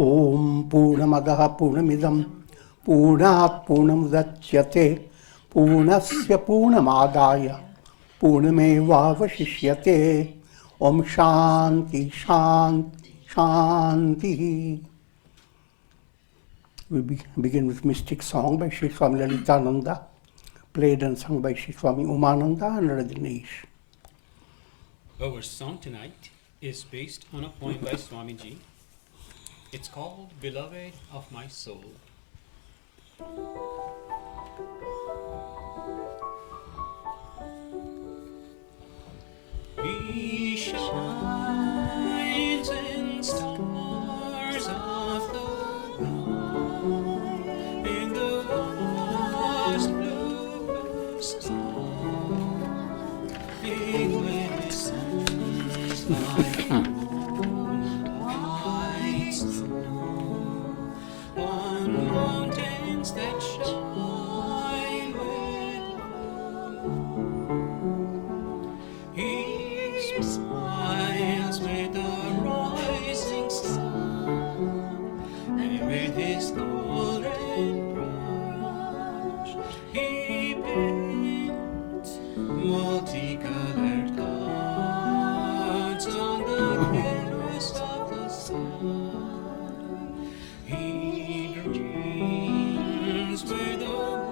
Om Purnamadaha Purnamidam Purnat Purnamudachyate Purnasya Purnamadaya Purnamevavashishyate. Om Shanti Shanti Shanti. We begin with mystic song by Shri Swami Lalitananda, played and sung by Shri Swami Umananda and Rajneesh. Our song tonight is based on a poem by Swamiji. It's called Beloved of My Soul. He shines in stars of the night, in the vast blue sky. He glistens like moonlight snow on mountains that shine with glow. He smiles with the rising sun, and with his golden brush he paints multicolored clouds on the canvas of the sky. He dreams with the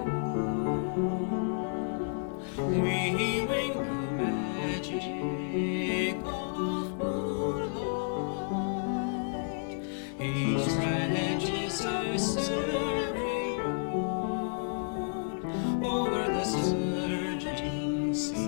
moon, weaving the magic of moonlight. He stretches a silvery road over the surging sea.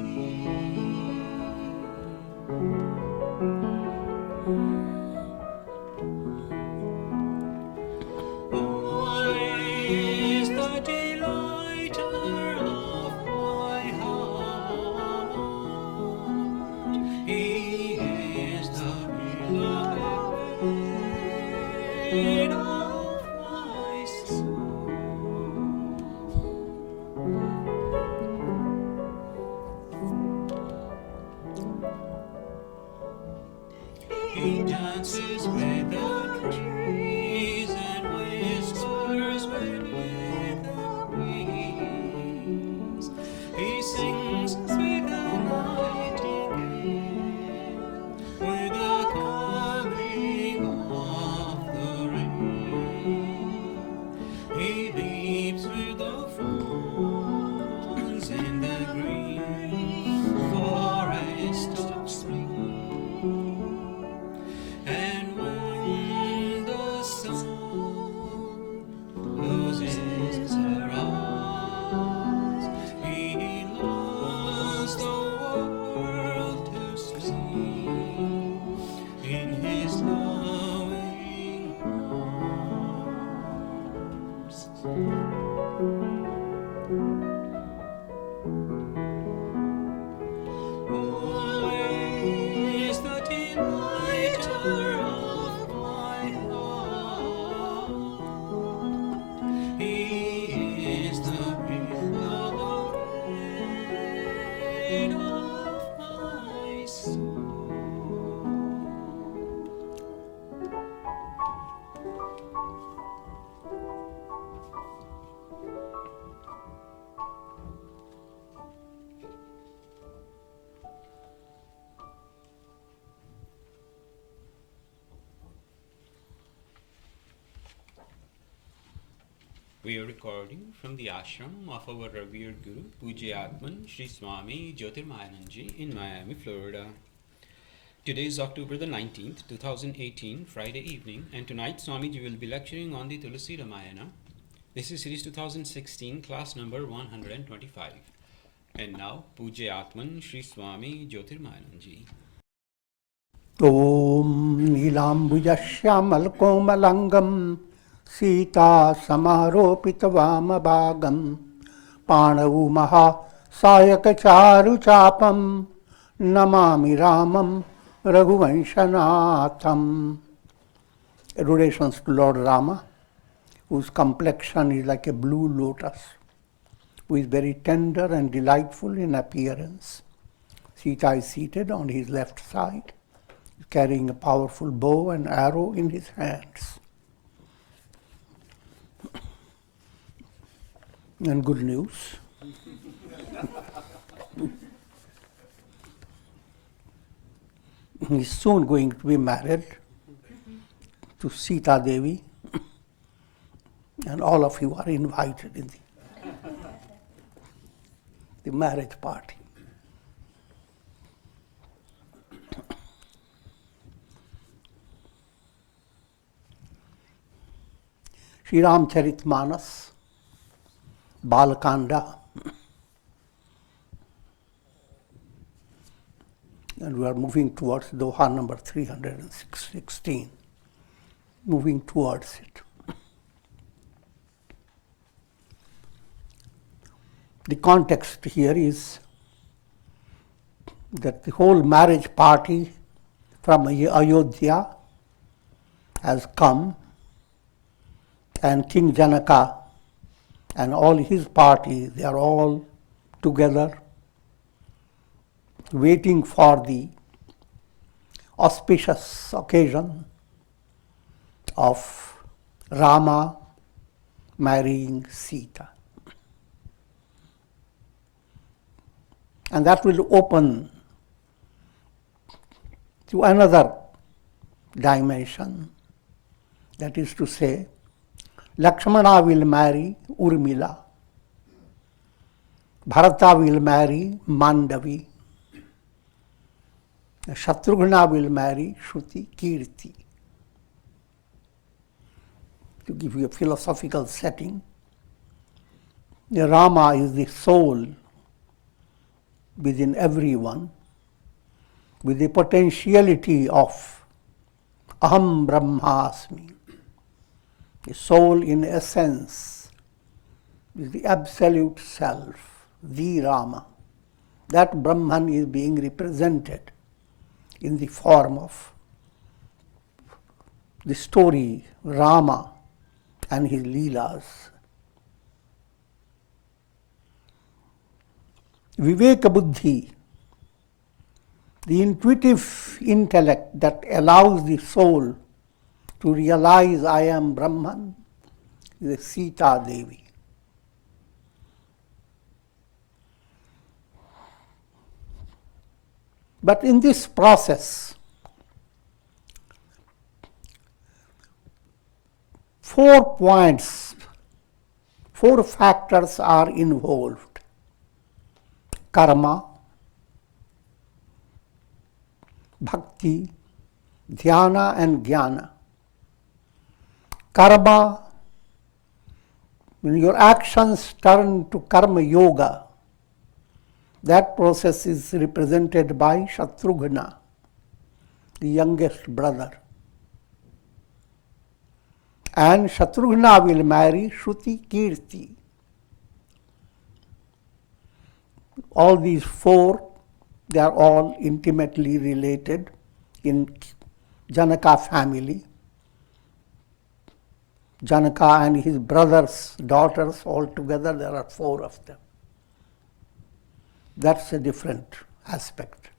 Always the delighter of my heart, he is the beloved of my soul. He dances with the trees and whispers with the breeze. He sings with the nightingale, with the coming of the rain. He leaps with the fawns in the green forest of spring. And when the sun closes her eyes, he loves the world to see in his loving arms. Always the delighter of my heart, he is the beloved of my soul. We are recording from the ashram of our revered Guru, Pujya Atman, Shri Swami Jyotirmayananda in Miami, Florida. Today is October the 19th, 2018, Friday evening, and tonight Swamiji will be lecturing on the Tulsi Ramayana. This is series 2016, class number 125. And now, Pujya Atman, Shri Swami Jyotirmayananda. Om Nilambujasyam Komalangam Sita Samaropita Vamabhagam Panavu Maha Sayaka Charu Chapam Namami Ramam Raghuvanshanatham. Adorations to Lord Rama, whose complexion is like a blue lotus, who is very tender and delightful in appearance. Sita is seated on his left side, carrying a powerful bow and arrow in his hands. And good news. He's soon going to be married to Sita Devi, and all of you are invited in the marriage party. Shri Ramcharitmanas, Baal Kanda, and we are moving towards Doha number 316, moving towards it. The context here is that the whole marriage party from Ayodhya has come, and King Janaka and all his party, they are all together waiting for the auspicious occasion of Rama marrying Sita. And that will open to another dimension. That is to say, Lakshmana will marry Urmila, Bharata will marry Mandavi, Shatrughna will marry Shruti Kirti. To give you a philosophical setting, Rama is the soul within everyone, with the potentiality of Aham Brahmasmi. The soul in essence is the absolute self, the Rama. That Brahman is being represented in the form of the story Rama and his Leelas. Viveka Buddhi, the intuitive intellect that allows the soul to realize I am Brahman, is Sita Devi. But in this process, 4 points, 4 factors are involved: karma, bhakti, dhyana and jnana. Karma, when your actions turn to karma yoga, that process is represented by Shatrughna, the youngest brother. And Shatrughna will marry Shruti Kirti. All these 4, they are all intimately related in Janaka family. Janaka and his brothers, daughters, all together there are 4 of them. That's a different aspect.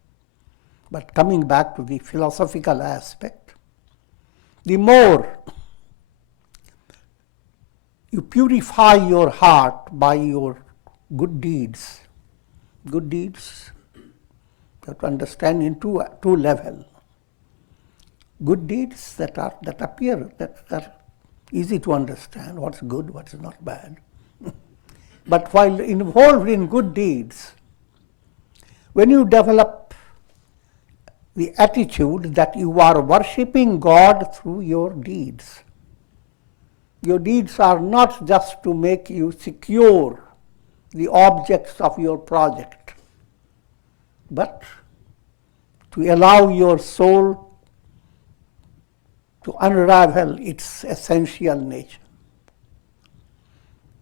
But coming back to the philosophical aspect, the more you purify your heart by your good deeds, you have to understand in two levels. Good deeds that appear, that are easy to understand, what's good, what's not bad. But while involved in good deeds, when you develop the attitude that you are worshipping God through your deeds are not just to make you secure the objects of your project, but to allow your soul to unravel its essential nature.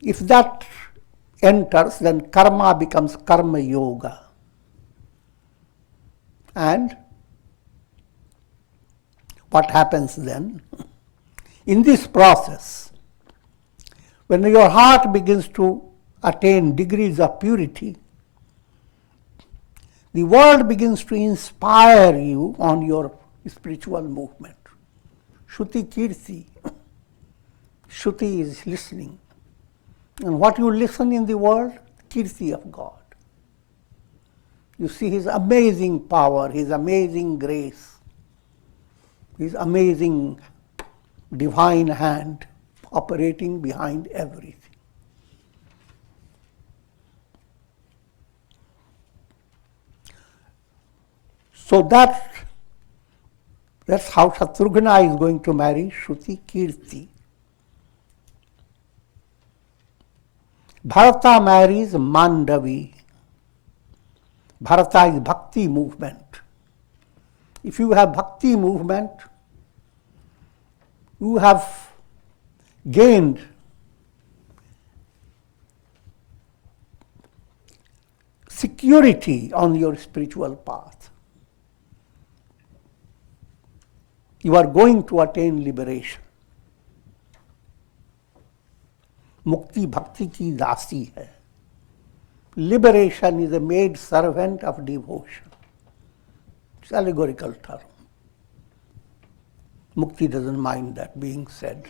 If that enters, then karma becomes karma yoga. And what happens then? In this process, when your heart begins to attain degrees of purity, the world begins to inspire you on your spiritual movement. Shruti Kirti. Shruti is listening. And what you listen in the world? Kirti of God. You see His amazing power, His amazing grace, His amazing divine hand operating behind everything. So that's how Shatrugna is going to marry Shruti Kirti. Bharata marries Mandavi. Bharata is bhakti movement. If you have bhakti movement, you have gained security on your spiritual path. You are going to attain liberation. Mukti bhakti ki dasi hai. Liberation is a maid servant of devotion. It's an allegorical term. Mukti doesn't mind that being said.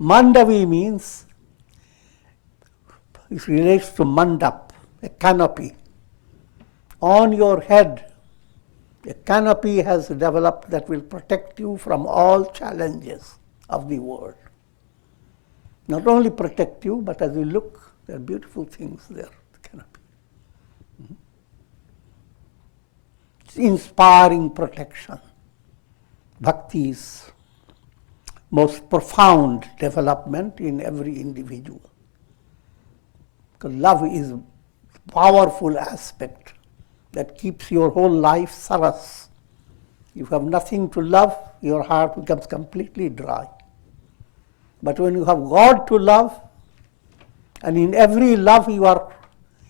Mandavi means, it relates to mandap, a canopy. On your head, a canopy has developed that will protect you from all challenges of the world. Not only protect you, but as you look, there are beautiful things there, the canopy. It's inspiring protection. Bhakti's most profound development in every individual. Because love is a powerful aspect that keeps your whole life saras. If you have nothing to love, your heart becomes completely dry. But when you have God to love, and in every love you are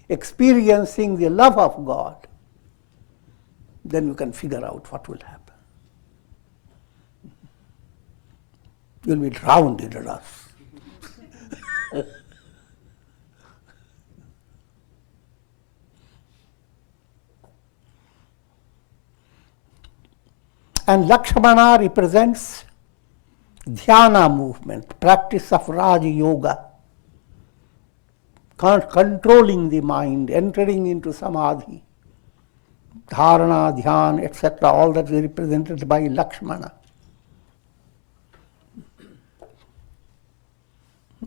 experiencing the love of God, then you can figure out what will happen. You'll be drowned in love. And Lakshmana represents dhyana movement, practice of Raj Yoga, controlling the mind, entering into samadhi, dharana, dhyan, etc., all that is represented by Lakshmana.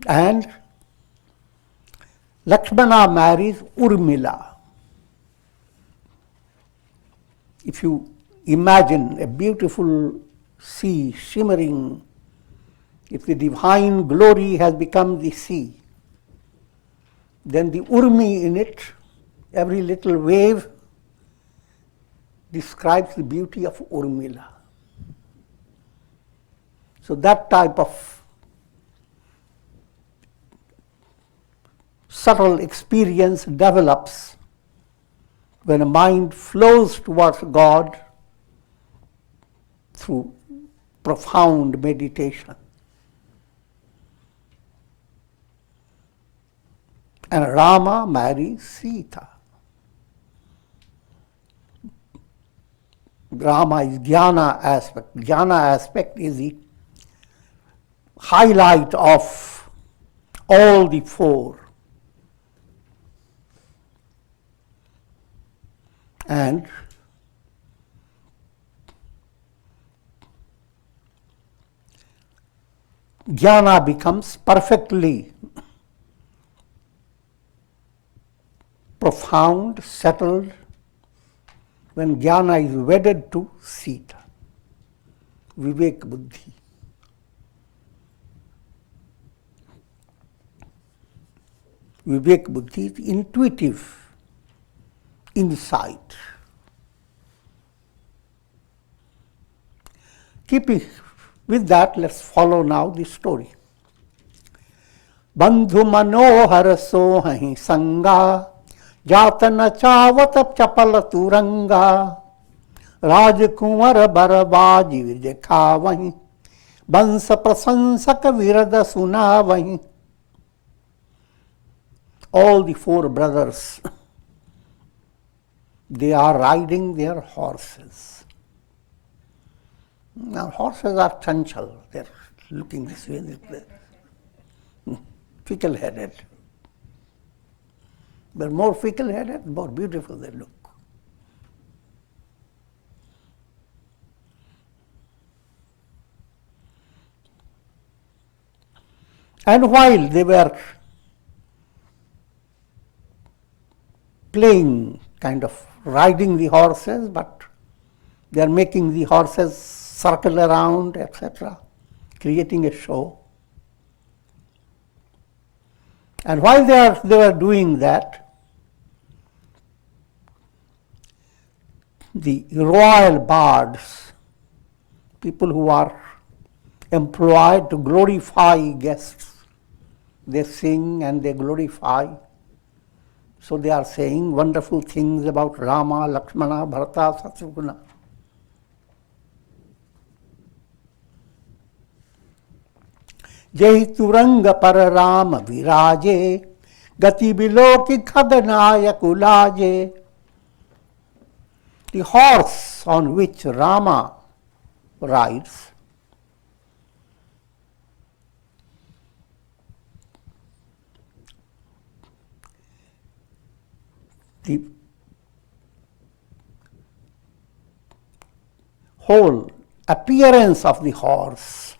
And Lakshmana marries Urmila. If you imagine a beautiful sea shimmering, if the divine glory has become the sea, then the Urmi in it, every little wave, describes the beauty of Urmila. So that type of subtle experience develops when a mind flows towards God through profound meditation. And Rama marries Sita. Rama is jnana aspect. Jnana aspect is the highlight of all the four. And jnana becomes perfectly profound, settled, when jnana is wedded to Sita, Vivek Buddhi. Vivek Buddhi is intuitive insight. Keeping with that, let's follow now the story. Bandhu manohar sohahi sanga jatana chavat chapala turanga rajkumar barabaji vijakavahi bansa prasansaka virada sunavahi. All the four brothers, they are riding their horses. Now horses are chanchal. They're looking this way, fickle-headed. But more fickle-headed, more beautiful they look. And while they were playing, kind of riding the horses, but they are making the horses circle around, etc., creating a show. And while they were doing that, the royal bards, people who are employed to glorify guests, they sing and they glorify. So they are saying wonderful things about Rama, Lakshmana, Bharata, Satrughna. Jai Turanga Pararama Viraje, Gati Biloki Khaganaya Kulaje. The horse on which Rama rides the whole appearance of the horse,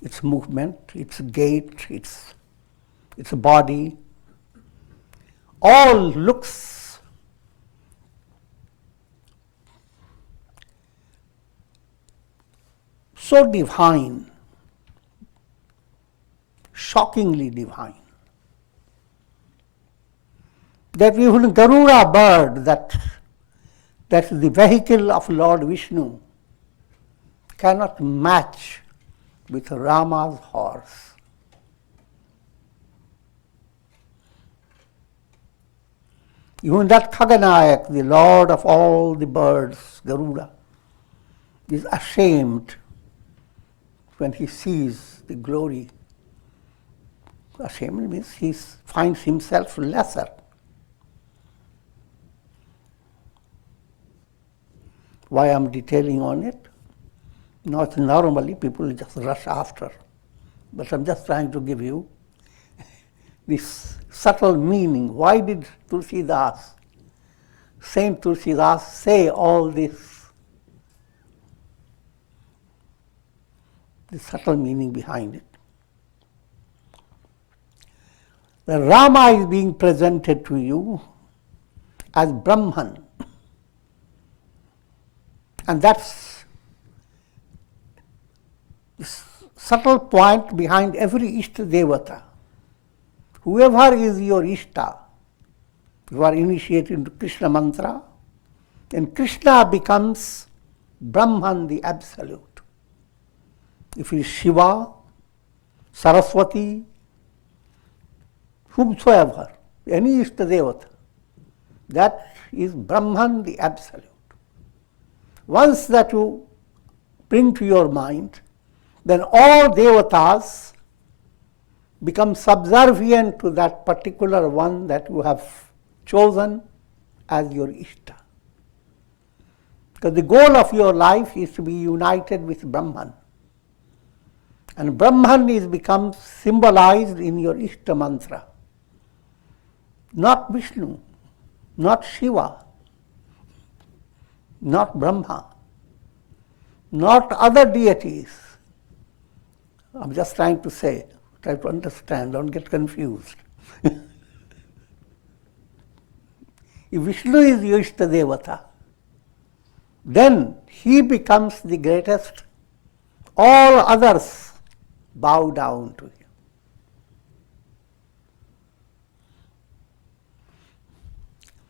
its movement, its gait, its body, all looks so divine, shockingly divine, that even Garuda bird, that's the vehicle of Lord Vishnu, cannot match with Rama's horse. Even that Khaganayak, the lord of all the birds, Garuda, is ashamed when he sees the glory. Ashamed means he finds himself lesser. Why I'm detailing on it? Not normally people just rush after, but I'm just trying to give you this subtle meaning. Why did Tulsidas, Saint Tulsidas, say all this? The subtle meaning behind it. The Rama is being presented to you as Brahman. And that's the subtle point behind every Ishta Devata. Whoever is your Ishta, you are initiated into Krishna mantra, then Krishna becomes Brahman, the Absolute. If it is Shiva, Saraswati, whomsoever, any Ishta Devata, that is Brahman, the Absolute. Once that you bring to your mind, then all devatas become subservient to that particular one that you have chosen as your Ishta. Because the goal of your life is to be united with Brahman. And Brahman becomes symbolized in your Ishta mantra. Not Vishnu, not Shiva, not Brahma, not other deities. I'm just trying to say, try to understand, don't get confused. If Vishnu is your Ishta Devata, then he becomes the greatest. All others bow down to him.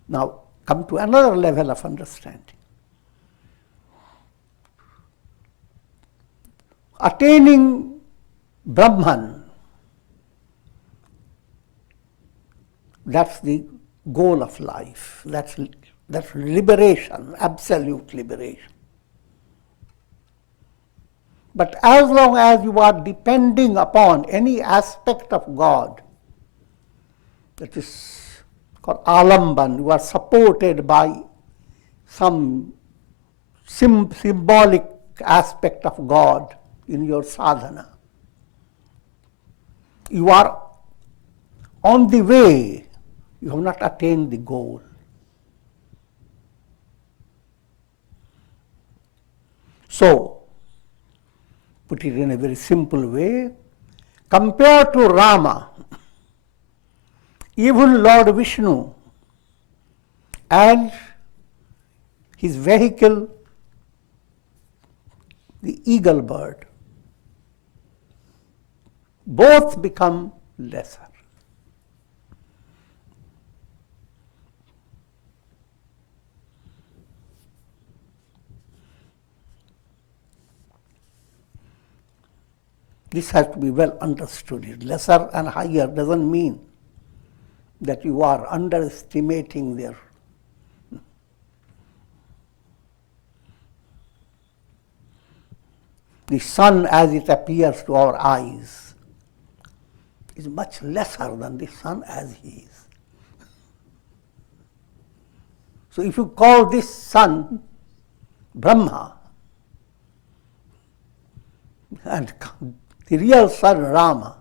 Now, come to another level of understanding. Attaining Brahman, that's the goal of life. That's liberation, absolute liberation. But as long as you are depending upon any aspect of God, that is called alamban, you are supported by some symbolic aspect of God in your sadhana. You are on the way, you have not attained the goal. So, put it in a very simple way, compared to Rama, even Lord Vishnu and his vehicle, the eagle bird, both become lesser. This has to be well understood. Lesser and higher doesn't mean that you are underestimating their. The sun as it appears to our eyes is much lesser than the sun as he is. So if you call this sun Brahma and the real sun Rama,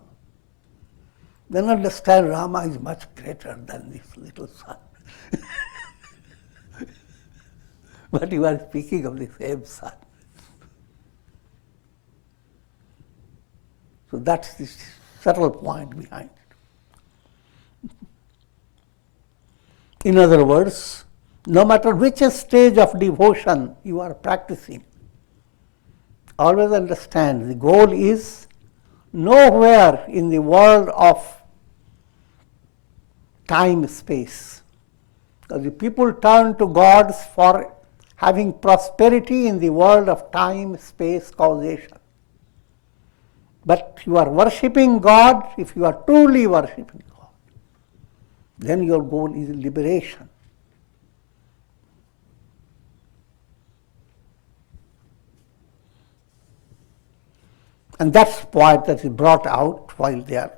then understand Rama is much greater than this little sun. But you are speaking of the same sun. So that's the subtle point behind it. In other words, no matter which stage of devotion you are practicing, always understand the goal is nowhere in the world of time, space. Because the people turn to gods for having prosperity in the world of time, space, causation. But you are worshipping God, if you are truly worshipping God, then your goal is liberation. And that's the point that is brought out while there.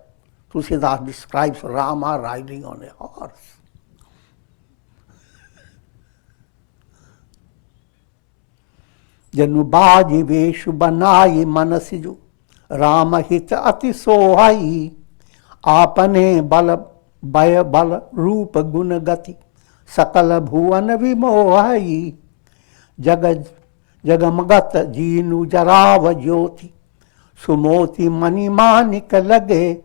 Tulsidas describes Rama riding on a horse. Janu baaji veshu banayi manasiju Rama hita ati sohai apane bala baya bala rupa guna gati sakala bhuvana vimohai jagamagata jinu jarava jyoti sumoti mani manika lage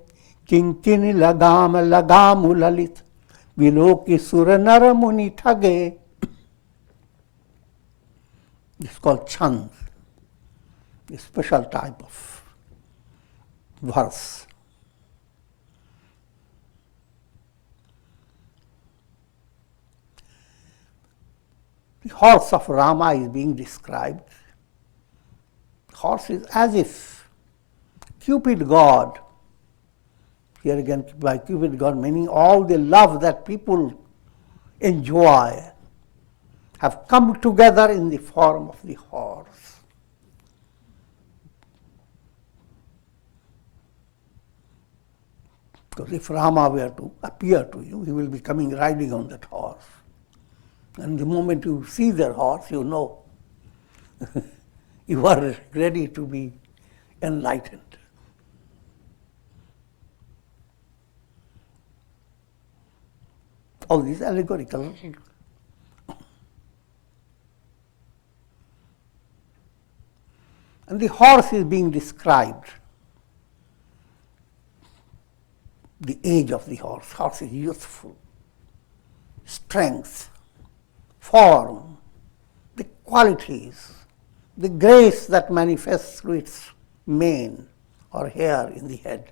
kinkini lagamu lalit viloki suranara muni thage. It's called chand, a special type of verse. The horse of Rama is being described. Horse is as if Cupid God, here again by Cupid God meaning all the love that people enjoy have come together in the form of the horse. Because if Rama were to appear to you, he will be coming riding on that horse. And the moment you see that horse, you know you are ready to be enlightened. All these allegorical. And the horse is being described. The age of the horse. Horse is youthful, strength, form, the qualities, the grace that manifests through its mane or hair in the head.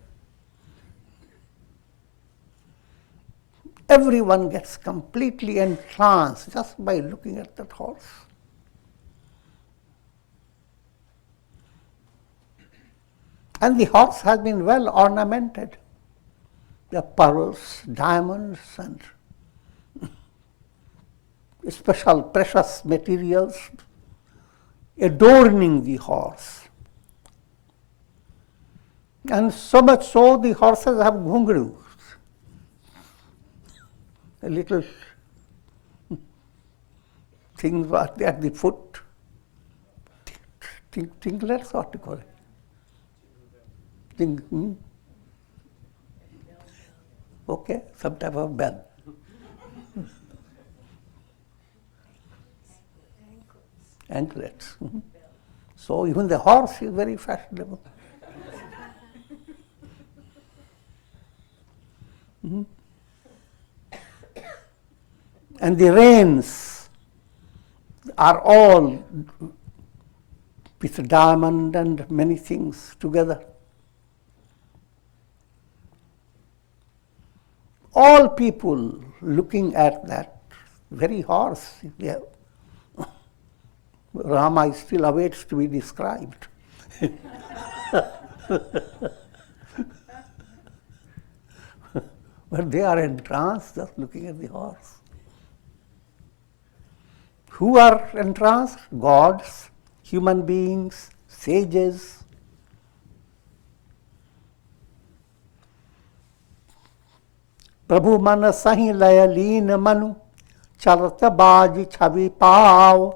Everyone gets completely entranced just by looking at that horse. And the horse has been well ornamented. There are pearls, diamonds, and special precious materials adorning the horse. And so much so, the horses have ghungrus, a little things at the foot, Tinklets, what to call it? Okay, some type of bell. Anklets. So even the horse is very fashionable. And the reins are all with diamond and many things together. All people looking at that very horse, Rama still awaits to be described. But they are entranced just looking at the horse. Who are entranced? Gods, human beings, sages. Prabhu mana sahi laya leen manu, charata baji chavi paav,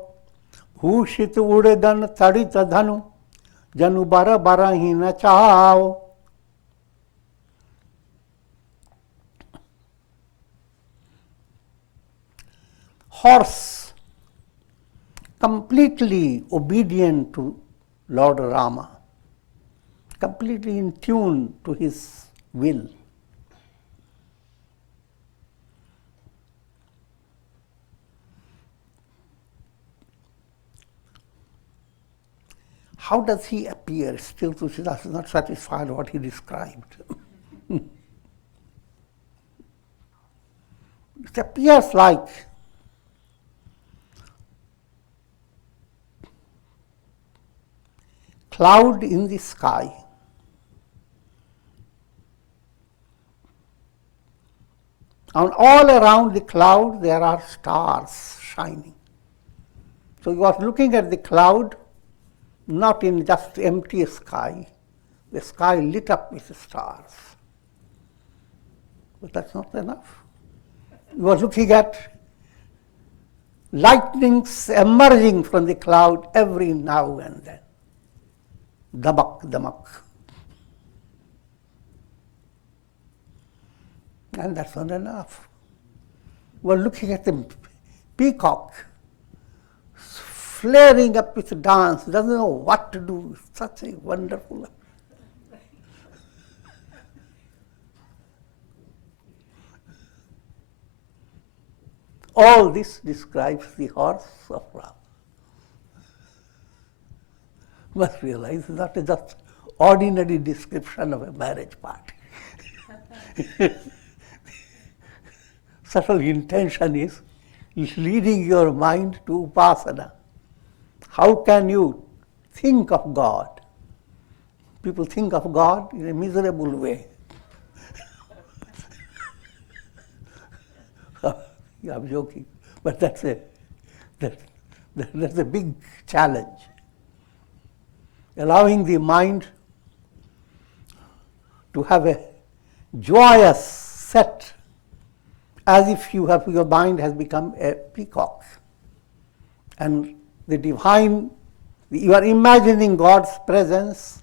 bhushit udedan tadita dhanu, janu bara bara hi nachaav. Horse, completely obedient to Lord Rama, completely in tune to his will. How does he appear? Still Tulsidas is not satisfied with what he described. It appears like cloud in the sky. And all around the cloud there are stars shining. So you are looking at the cloud, not in just empty sky, the sky lit up with stars. But that's not enough. You are looking at lightnings emerging from the cloud every now and then. Damak, damak. And that's not enough. You are looking at the peacock flaring up with dance, doesn't know what to do. Such a wonderful. All this describes the horse of Rama. Must realize it's not just ordinary description of a marriage party. Subtle intention is leading your mind to upasana. How can you think of God? People think of God in a miserable way. I'm joking, but that's a big challenge. Allowing the mind to have a joyous set, as if your mind has become a peacock. And the divine, you are imagining God's presence,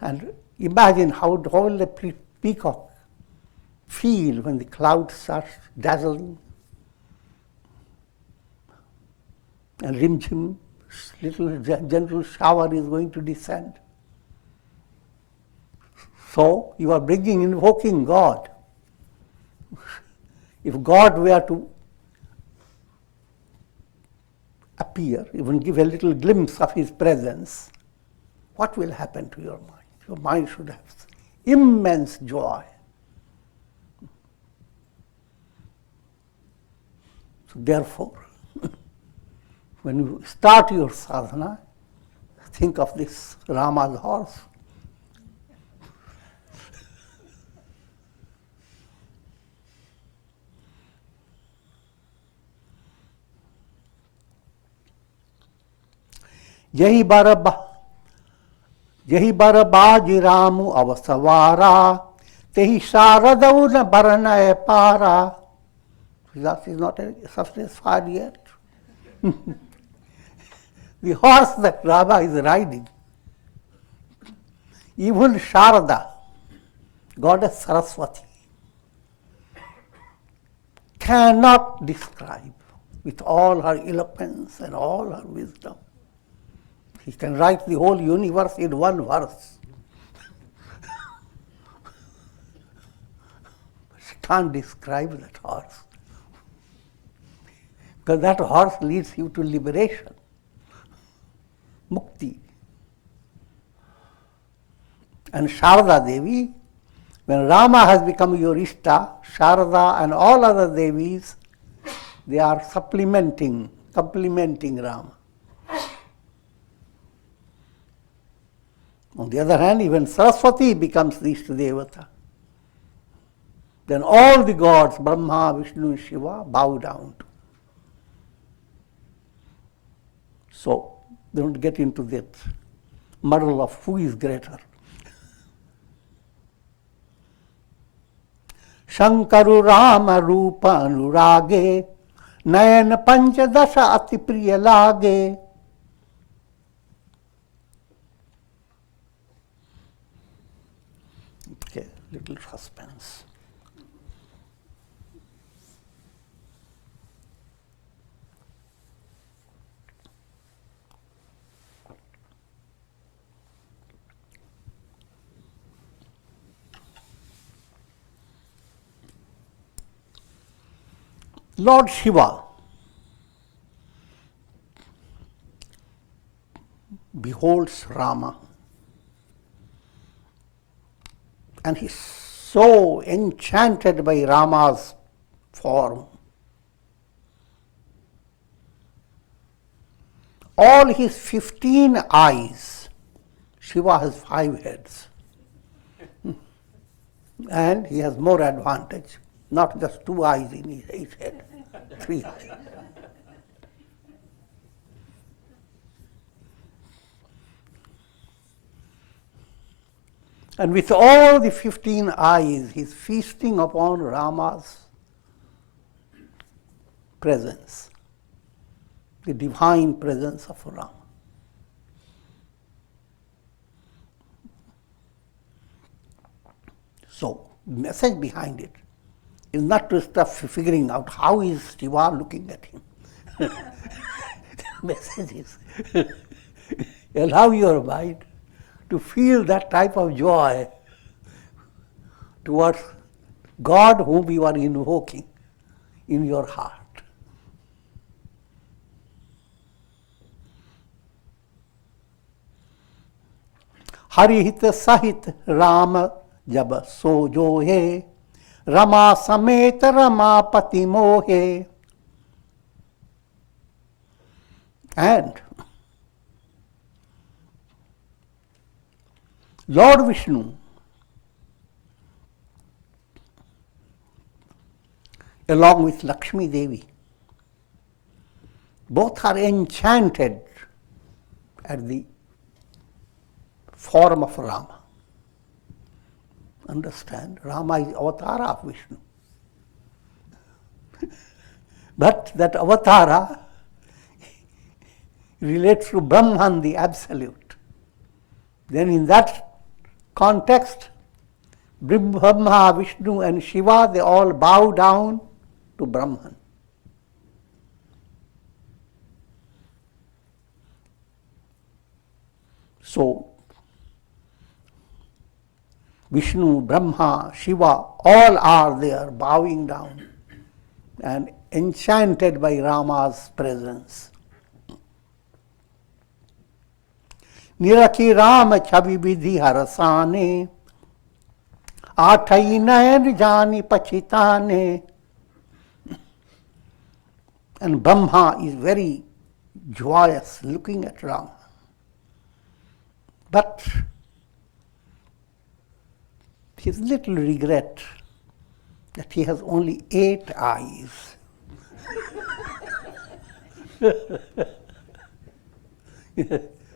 and imagine how will the peacock feel when the cloud starts dazzling and rim-jim, little gentle shower is going to descend. So you are invoking God. If God were to appear, even give a little glimpse of his presence, what will happen to your mind? Your mind should have immense joy. So therefore, when you start your sadhana, think of this Rama's horse. यही बर बाजी रामु अवसवारा तेहि शारदऊ न बरनय पारा. That is not satisfied yet. The horse that Rama is riding, even Sharada, goddess Saraswati, cannot describe with all her eloquence and all her wisdom. She can write the whole universe in one verse. She can't describe that horse. Because that horse leads you to liberation, mukti. And Sharada Devi, when Rama has become your Ishta, Sharada and all other Devis, they are complementing Rama. On the other hand, even Saraswati becomes the Ishta Devata. Then all the gods, Brahma, Vishnu, and Shiva, bow down to. So, don't get into that muddle of who is greater. Shankaru Rama Rupa Anurage, Nayan Panchadasha Ati Priya Lage. Okay, little suspense. Lord Shiva beholds Rama and he's so enchanted by Rama's form. All his 15 eyes, Shiva has 5 heads. And he has more advantage, not just 2 eyes in his head, 3 eyes. And with all the 15 eyes, he's feasting upon Rama's presence, the divine presence of Rama. So, the message behind it is not to start figuring out how is Shiva looking at him. The message is allow your mind to feel that type of joy towards God whom you are invoking in your heart. Harihit Sahit Rama Jab Sojo He Rama Samet Rama Pati Mohe. And Lord Vishnu along with Lakshmi Devi, both are enchanted at the form of Rama. Understand? Rama is avatara of Vishnu. But that avatara relates to Brahman, the Absolute. Then in that context, Brahma, Vishnu and Shiva, they all bow down to Brahman. So, Vishnu, Brahma, Shiva, all are there bowing down and enchanted by Rama's presence. Niraki Rama Chavi Vidhi Harasane Athai Nayan Jani Pachitane. And Brahma is very joyous looking at Rama. But his little regret that he has only 8 eyes.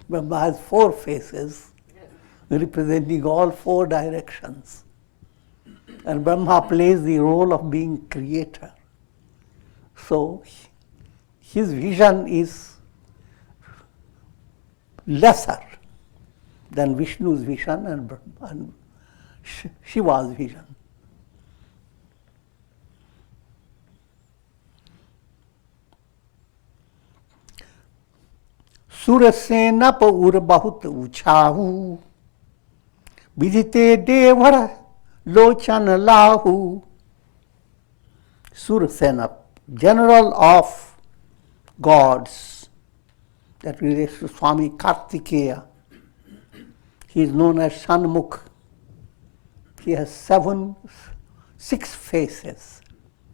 Brahma has 4 faces representing all 4 directions. And Brahma plays the role of being creator. So his vision is lesser than Vishnu's vision and Shiva's vision. Surasena ur bahut uchahu, vidite devar lochan lahu. Surasena, general of gods, that relates to Swami Kartikeya. He is known as Shanmukh. He has 6 faces,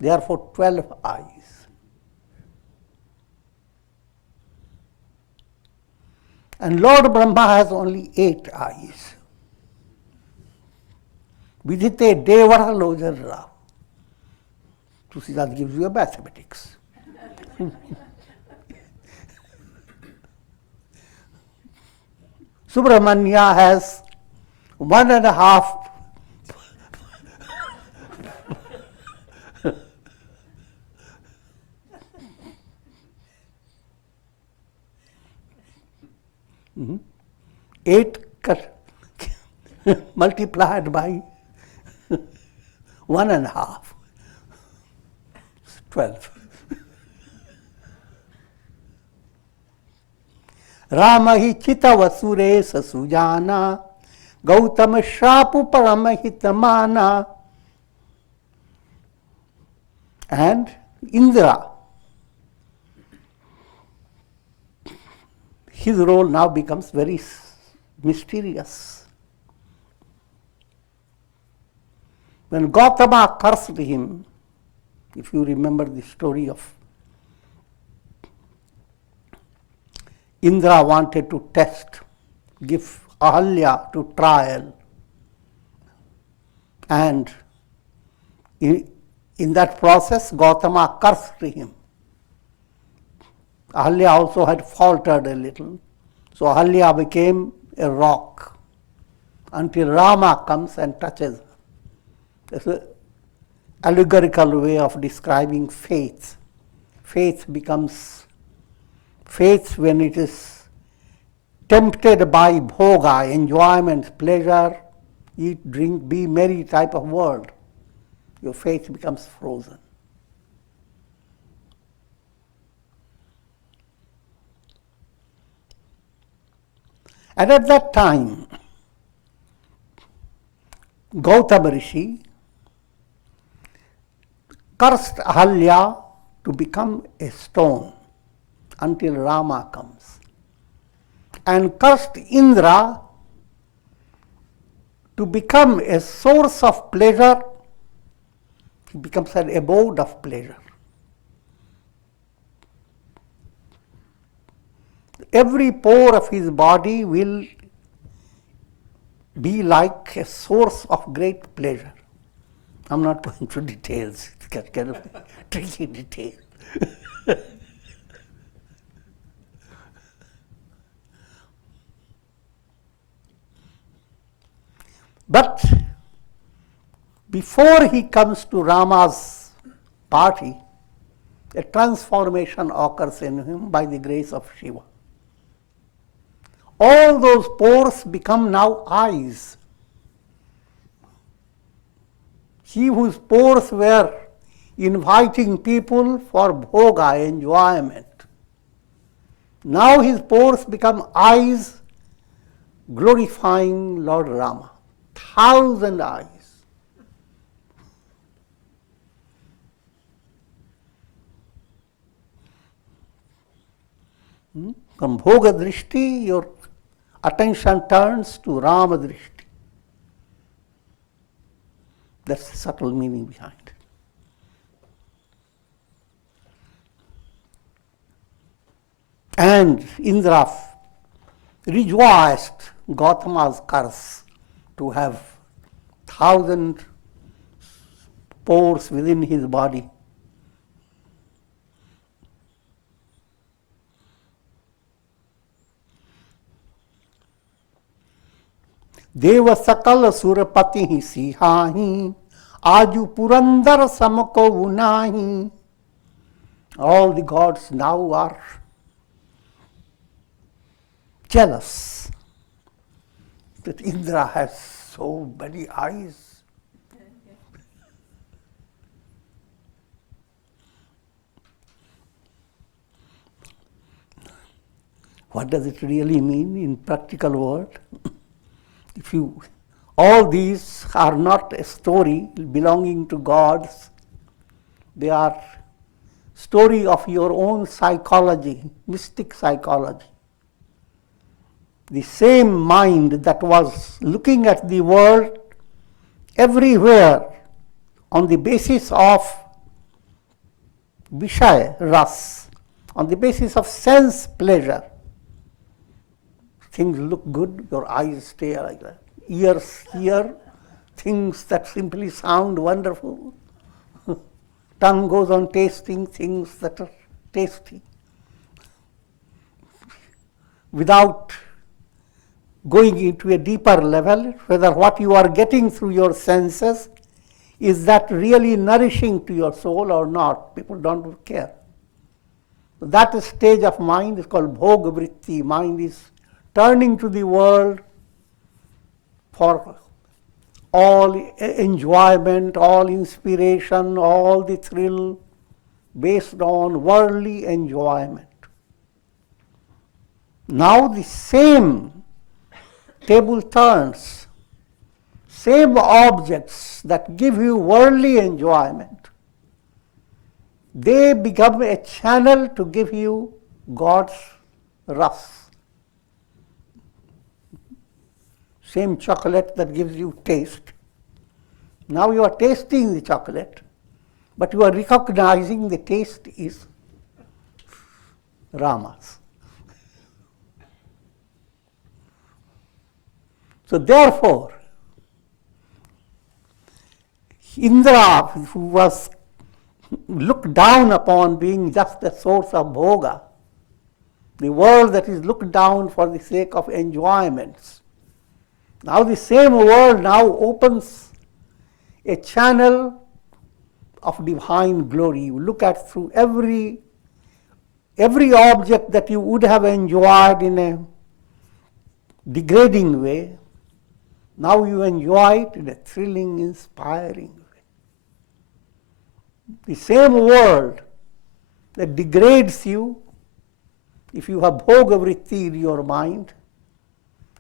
therefore 12 eyes. And Lord Brahma has only 8 eyes. Vidite Devara Lojarra. Tulsidas gives you a mathematics. Subramanya has 1.5 8 multiplied by 1.5, 12. Rama hi chitava suresa sujana, Gautama shrapu paramahitamana. And Indra, his role now becomes very mysterious. When Gautama cursed him, if you remember the story of Indra wanted to test, give Ahalya to trial, and in that process Gautama cursed him. Ahalya also had faltered a little, so Ahalya became a rock until Rama comes and touches her. That's an allegorical way of describing faith. Faith becomes faith when it is tempted by bhoga, enjoyment, pleasure, eat, drink, be merry type of world. Your faith becomes frozen. And at that time, Gautama Rishi cursed Ahalya to become a stone until Rama comes, and cursed Indra to become a source of pleasure. He becomes an abode of pleasure. Every pore of his body will be like a source of great pleasure. I'm not going into details, it's kind of tricky detail. But before he comes to Rama's party, a transformation occurs in him by the grace of Shiva. All those pores become now eyes. He whose pores were inviting people for bhoga, enjoyment, now his pores become eyes glorifying Lord Rama. 1,000 eyes. From bhoga drishti, your attention turns to Rama drishti. That's the subtle meaning behind it. And Indra rejoiced Gautama's curse to have 1,000 pores within his body. देव सकल सुरपति सिहाही आजु Purandar समको उनाही. All the gods now are jealous that Indra has so many eyes. What does it really mean in practical world? All these are not a story belonging to gods. They are story of your own psychology, mystic psychology. The same mind that was looking at the world everywhere on the basis of Vishaya, ras, on the basis of sense pleasure. Things look good, your eyes stay like that. Ears hear things that simply sound wonderful. Tongue goes on tasting things that are tasty. Without going into a deeper level, whether what you are getting through your senses, is that really nourishing to your soul or not? People don't care. That stage of mind is called bhoga vritti. Mind is turning to the world for all enjoyment, all inspiration, all the thrill based on worldly enjoyment. Now the same table turns, same objects that give you worldly enjoyment, they become a channel to give you God's ras. Same chocolate that gives you taste. Now you are tasting the chocolate, but you are recognizing the taste is Rama's. So therefore, Indra, who was looked down upon being just a source of bhoga, the world that is looked down for the sake of enjoyments, now the same world now opens a channel of divine glory. You look at through every object that you would have enjoyed in a degrading way, now you enjoy it in a thrilling, inspiring way. The same world that degrades you, if you have bhoga vritti in your mind,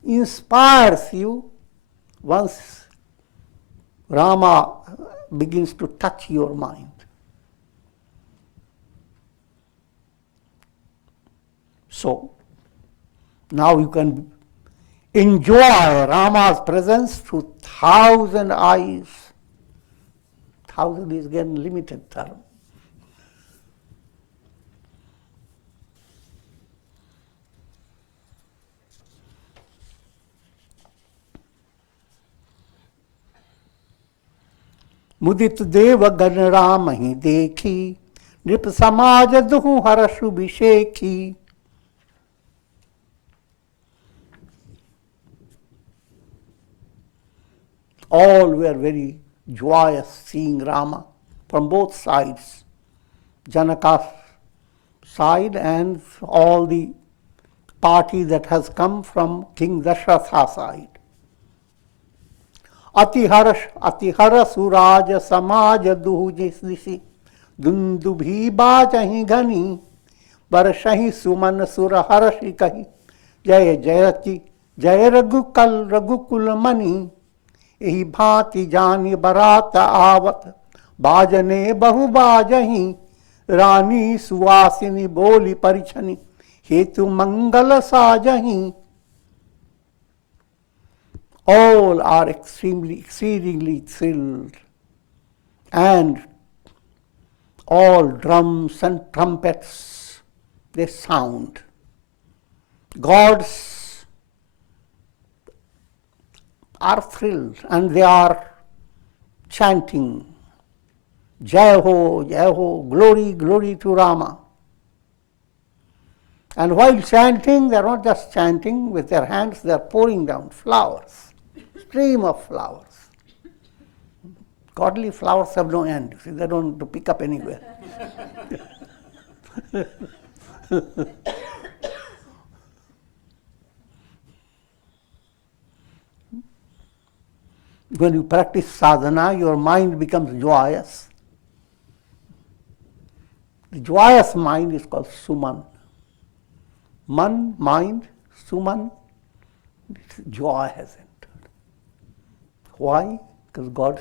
inspires you once Rama begins to touch your mind. So, now you can enjoy Rama's presence through 1,000 eyes. 1,000 is again limited term. मुदित देव गण राम ही देखी, नृप समाज दुहु हर्ष विषेखी. All were very joyous seeing Rama from both sides, Janaka's side and all the party that has come from King Dasharatha's side. Atihar सुराज समाज दुहु जिसि दुंदुभी बाजहि घनी बरसहि सुमन सुर हर्षि कहि जय जयति जय रघुकुल मणि एहि भांति जानि बरात आवत बाजने बहु बाजहि रानी सुवासिनी बोली परिछनि हेतु मंगल साजहि. All are exceedingly thrilled, and all drums and trumpets, they sound. Gods are thrilled and they are chanting, Jai Ho, glory, glory to Rama. And while chanting, they are not just chanting with their hands, they are pouring down flowers. Stream of flowers. Godly flowers have no end. See, they don't pick up anywhere. When you practice sadhana, your mind becomes joyous. The joyous mind is called Suman. Man, mind, Suman, joy has entered. Why? Because God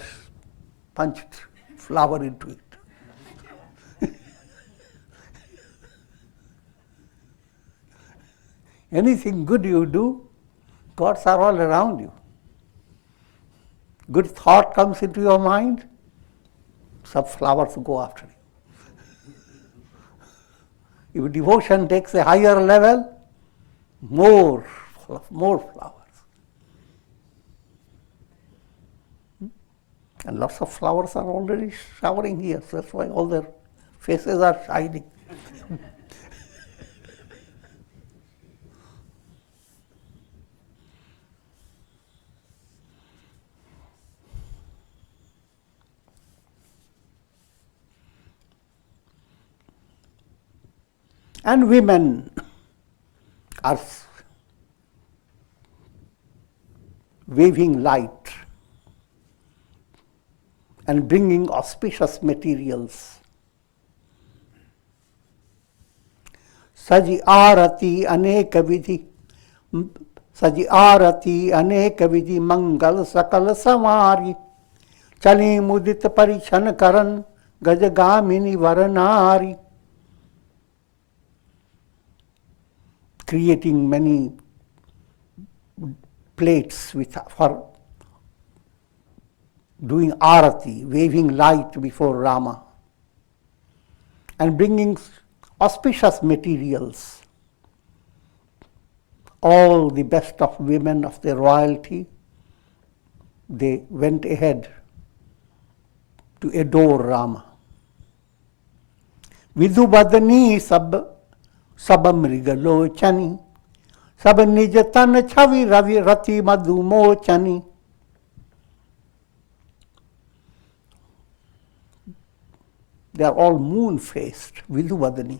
punched flower into it. Anything good you do, gods are all around you. Good thought comes into your mind, some flowers go after you. If devotion takes a higher level, more flowers. And lots of flowers are already showering here, so that's why all their faces are shining. And women are waving light and bringing auspicious materials. Saji arati aneka vidhi, saji arati aneka vidhi mangal sakal samari, chali mudit parichan karan gajagamini varanari. Creating many plates for doing arati, waving light before Rama, and bringing auspicious materials. All the best of women of the royalty, they went ahead to adore Rama. Vidubadani sabamrigalochani, sab nijatan chavi ravi rati madhumochani. They are all moon-faced, Viduvadani.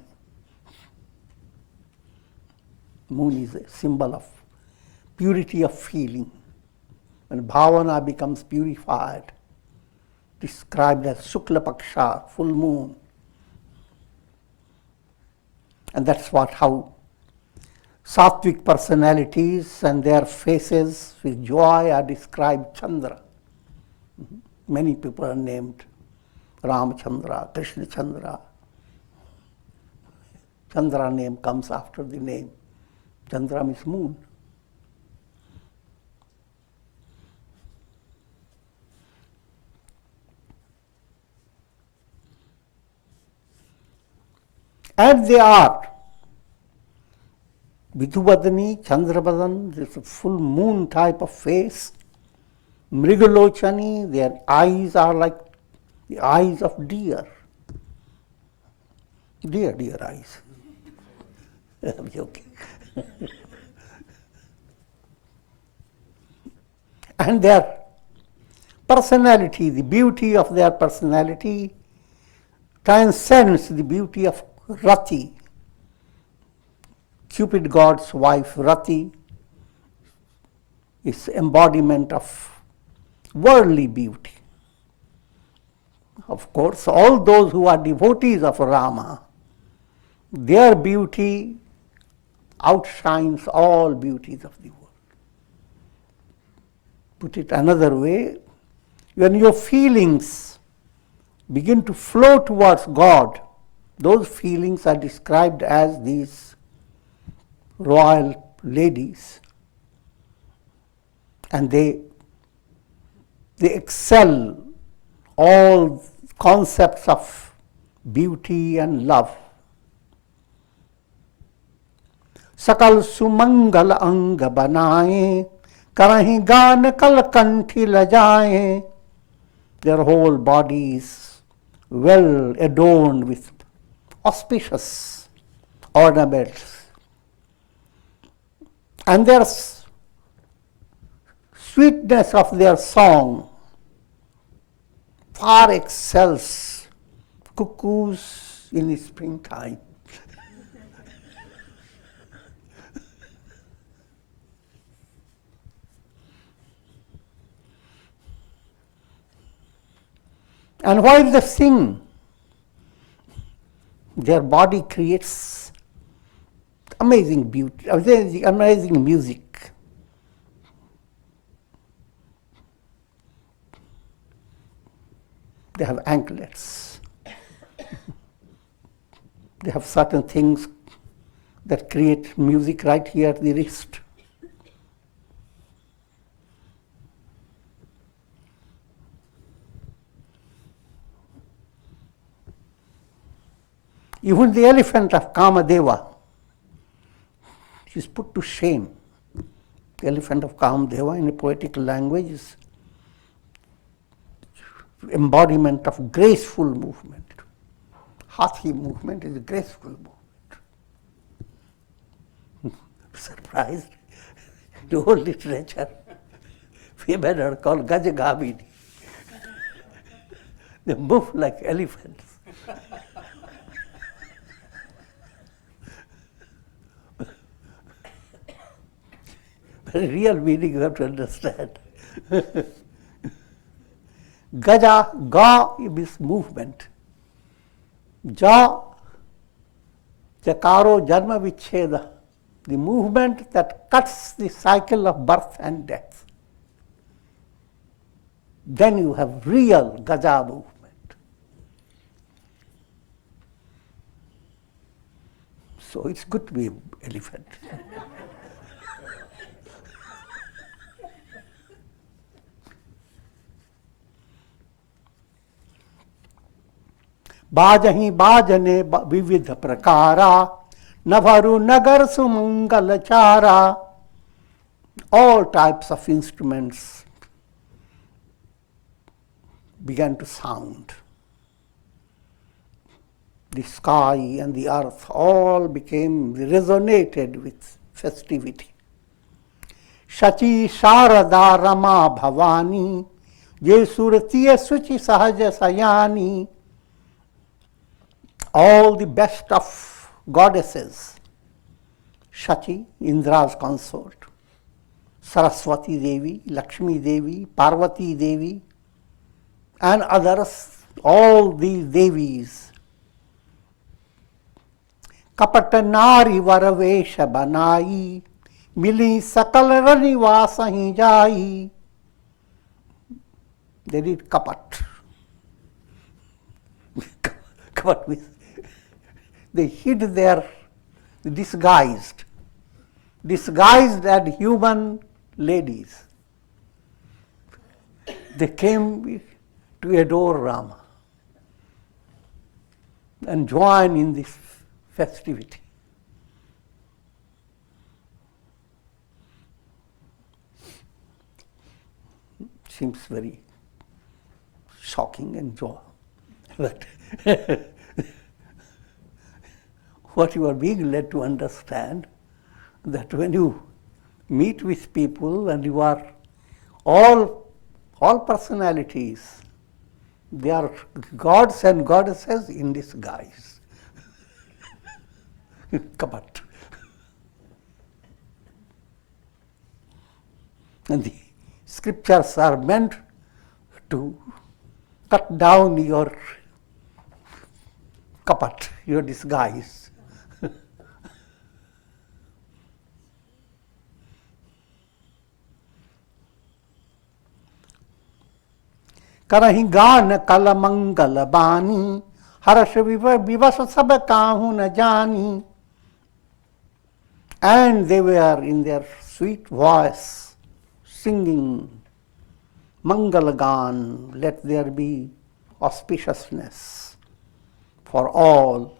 Moon is a symbol of purity of feeling. When bhavana becomes purified, described as Shukla Paksha, full moon. And that's how sattvic personalities and their faces with joy are described Chandra. Many people are named Ramchandra, Krishna Chandra. Chandra name comes after the name. Chandra means moon. And they are Vidhuvadani, Chandravadan, this full moon type of face. Mrigalochani, their eyes are like the eyes of deer. Deer eyes. I'm joking. And their personality, the beauty of their personality transcends the beauty of Rati. Cupid god's wife Rati is embodiment of worldly beauty. Of course, all those who are devotees of Rama, their beauty outshines all beauties of the world. Put it another way, when your feelings begin to flow towards God, those feelings are described as these royal ladies. And they excel all concepts of beauty and love. Sakal sumangal anga banaye, karahi gan kal kanthi lajaye. Their whole body is well adorned with auspicious ornaments. And their sweetness of their song far excels cuckoos in the springtime. And while they sing, their body creates amazing beauty, amazing music. They have anklets. They have certain things that create music right here at the wrist. Even the elephant of Kamadeva is put to shame. The elephant of Kamadeva in a poetic language is embodiment of graceful movement. Hathi movement is a graceful movement. Surprised? The whole literature, women are called Gajagabini. They move like elephants. But the real meaning you have to understand. Gaja, ga is movement. Ja, jakaro janma vicheda, the movement that cuts the cycle of birth and death. Then you have real Gaja movement. So it's good to be an elephant. बाजही बाजने विविध प्रकारा नभरु नगर सुमंगल चारा. All types of instruments began to sound. The sky and the earth all resonated with festivity. Shachi Sharada Rama Bhavani Je Suratiya Suchi Sahaja Sayani. All the best of goddesses, Shachi, Indra's consort, Saraswati Devi, Lakshmi Devi, Parvati Devi, and others, all these Devis. Kapatanari Varavesha Banai, Mili Sakal Ranivasa Hi Jai. They did kapat. Kapat means they hid their disguised as human ladies. They came to adore Rama and join in this festivity. Seems very shocking and joy. But what you are being led to understand, that when you meet with people and you are all personalities, they are gods and goddesses in disguise. Kapat. And the scriptures are meant to cut down your kapat, your disguise. करहि गान कल मंगल बानी हर्ष विवश सब काहू न जानी. And they were in their sweet voice singing Mangalagan, let there be auspiciousness for all.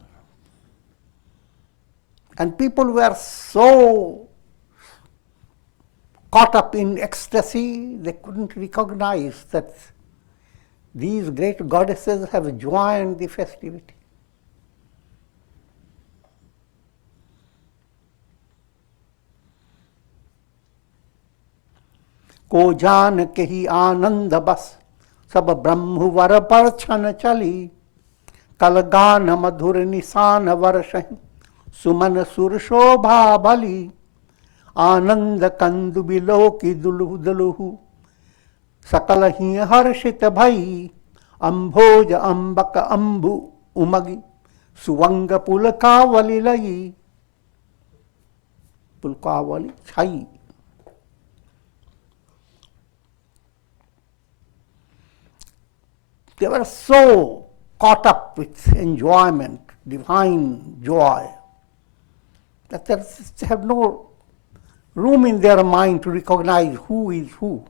And people were so caught up in ecstasy, they couldn't recognize that these great goddesses have joined the festivity. को जान के ही आनंद बस सब ब्रह्मवर पर छन चली. कल गान मधुर निशान वर्षहि सुमन सुर शोभा बली. आनंद कंदु बिलो की दुलुहु दुलुहु सकल ही हर्षित भई. Ambhoja ambaka ambu umagi suvanga pulakavali layi. Pulkavali chai. They were so caught up with enjoyment, divine joy, that they have no room in their mind to recognize who is who.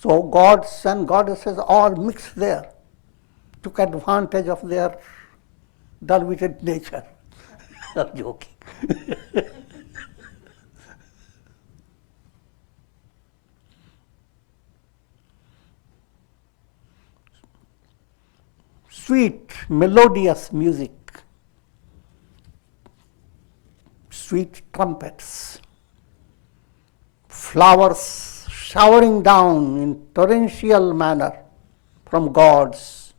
So gods and goddesses all mixed there, took advantage of their dull-witted nature. I'm joking. Sweet, melodious music, sweet trumpets, flowers showering down in torrential manner from gods.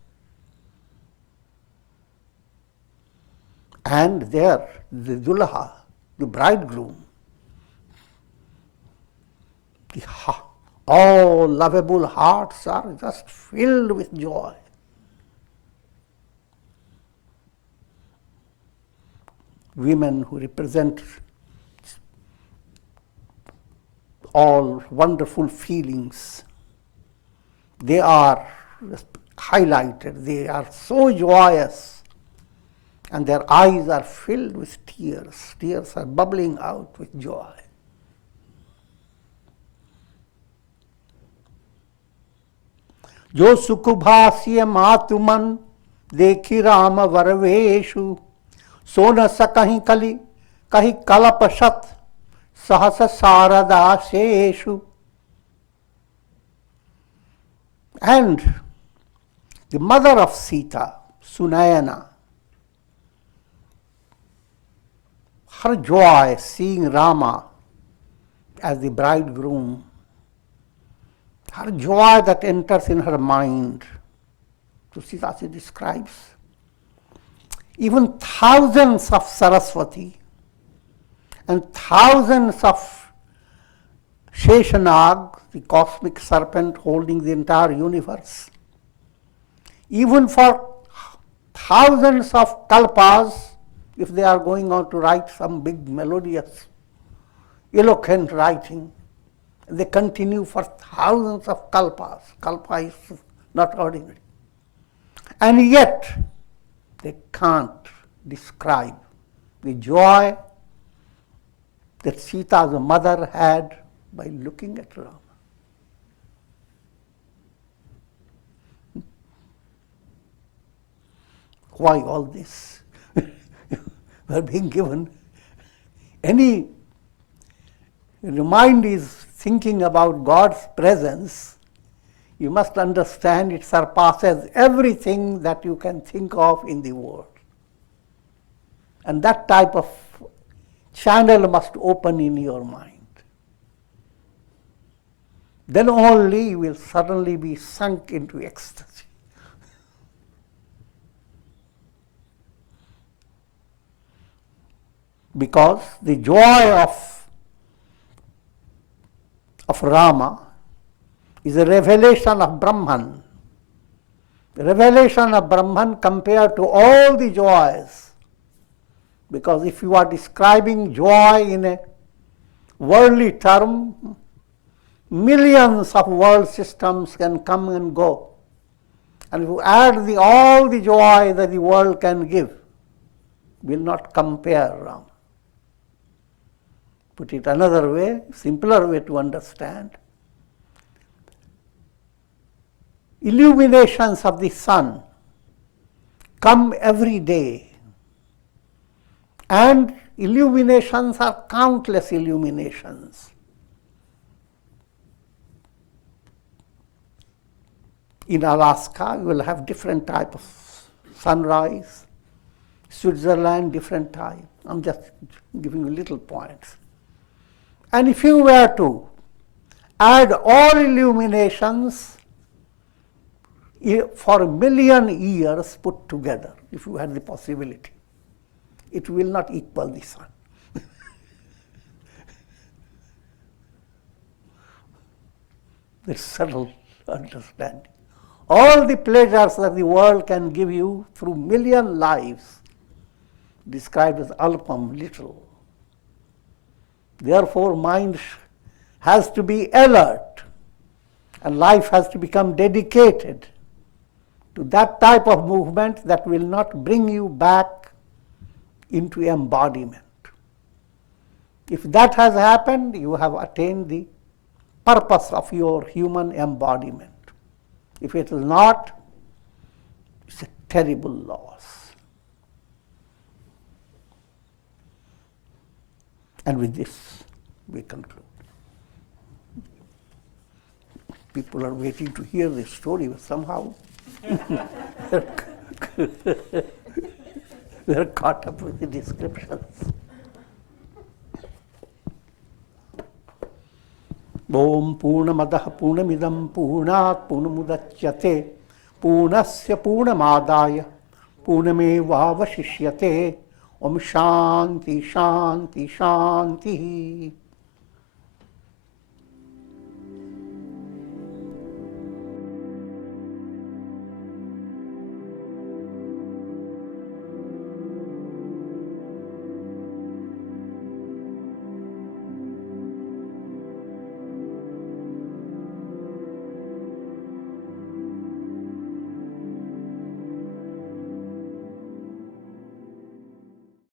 And there, the Dulaha, the bridegroom, all lovable hearts are just filled with joy. Women who represent all wonderful feelings, they are highlighted, they are so joyous, and their eyes are filled with tears. Tears are bubbling out with joy. Jo sukubhasya matuman dekhi rama varveshu सोन सकहि कलि कहि कलपशत सहस शारदाशेषु. And the mother of Sita, Sunayana, her joy seeing Rama as the bridegroom, her joy that enters in her mind, Tulsidas describes. Even thousands of Saraswati and thousands of Sheshanag, the cosmic serpent holding the entire universe, even for thousands of kalpas, if they are going on to write some big melodious, eloquent writing, they continue for thousands of kalpas. Kalpa is not ordinary. And yet, they can't describe the joy that Sita's mother had by looking at Rama. Why all this? We are being given any mind is thinking about God's presence, you must understand it surpasses everything that you can think of in the world. And that type of channel must open in your mind. Then only you will suddenly be sunk into ecstasy. Because the joy of Rama is a revelation of Brahman. The revelation of Brahman compared to all the joys. Because if you are describing joy in a worldly term, millions of world systems can come and go. And if you add all the joy that the world can give, will not compare Rama. Put it another way, simpler way to understand. Illuminations of the sun come every day. And illuminations are countless illuminations. In Alaska, you will have different type of sunrise. Switzerland, different type. I'm just giving you little points. And if you were to add all illuminations for 1 million years put together, if you had the possibility, it will not equal the sun. That's subtle understanding. All the pleasures that the world can give you through million lives, described as alpam, little. Therefore, mind has to be alert, and life has to become dedicated to that type of movement that will not bring you back into embodiment. If that has happened, you have attained the purpose of your human embodiment. If it is not, it's a terrible loss. And with this, we conclude. People are waiting to hear this story, but somehow they're caught up with the descriptions. Om Purnamadah Purnamidam Purnat Purnamudachyate Purnasya Purnamadaya Purnamevavashishyate Om Shanti Shanti Shanti.